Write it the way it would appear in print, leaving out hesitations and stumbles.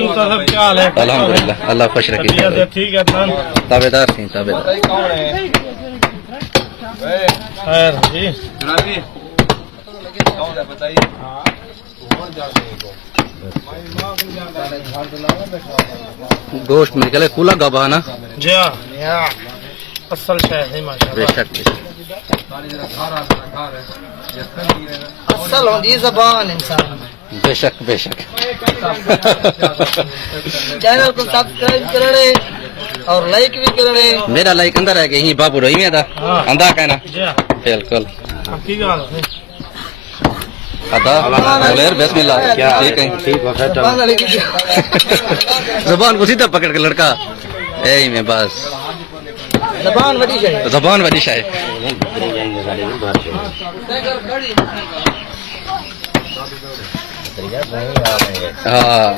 सुल्तान साहब क्या हाल है? अल्हम्दुलिल्लाह, अल्लाह खुश रखे। ठीक है ताबेदार थी ताबेदार। खैर जी गोश्त में निकले कूला गबा ना। जी हाँ असल शायद है माशाल्लाह। बेशक असल होती ज़बान इंसान। बेशक बेशक। चैनल को सब्सक्राइब करने और लाइक भी करने। मेरा लाइक अंदर है कि यही बाबू रही में था अंदा कहना बिल्कुल अदा बोलेर बिस्मिल्लाह क्या ठीक है जबान को सीधा पकड़ के लड़का यही में बस ज़बान वडी है। जबान वडी शायद हाँ